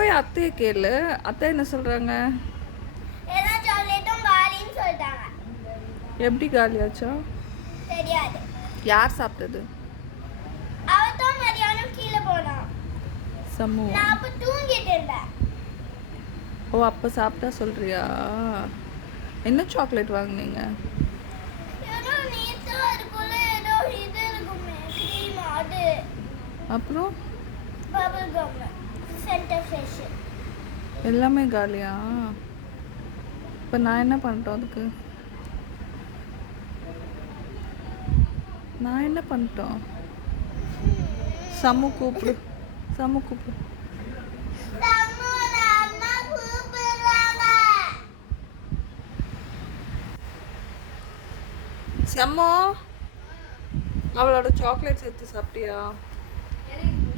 போய் அத்தையை கேளு. அத்தை என்ன சொல்கிறாங்க? எல்லா சாக்லேட்டும் காலின்னு சொல்லிட்டாங்க. எப்படி காலியாச்சா? தெரியாது. யார் சாப்பிட்டது? அவதான் மதியானம் கீழே போனான். சம்மு. நான் அப்போ தூங்கிட்டு இருந்தேன். ஓ, அப்போ சாப்பிட்டா சொல்கிறியா? என்ன சாக்லேட் வாங்குனீங்க? ஏதோ நேற்று அதுக்குள்ள ஏதோ இது இருக்குமே, க்ரீம், அது அப்புறம் பபிள் கம், சென்டர் ஃப்ரெஷ். எல்லாமே காலியா? இப்போ நான் என்ன பண்ணிட்டோம் அதுக்கு? நான் என்ன பண்ணிட்டோம்? சம்மு கூப்பிடு. சம்மு கூப்பிடு. அம்மா கூப்பிடுறாங்க. சம்மு, அவளோட சாக்லேட்ஸ் எடுத்து சாப்பிட்டியா?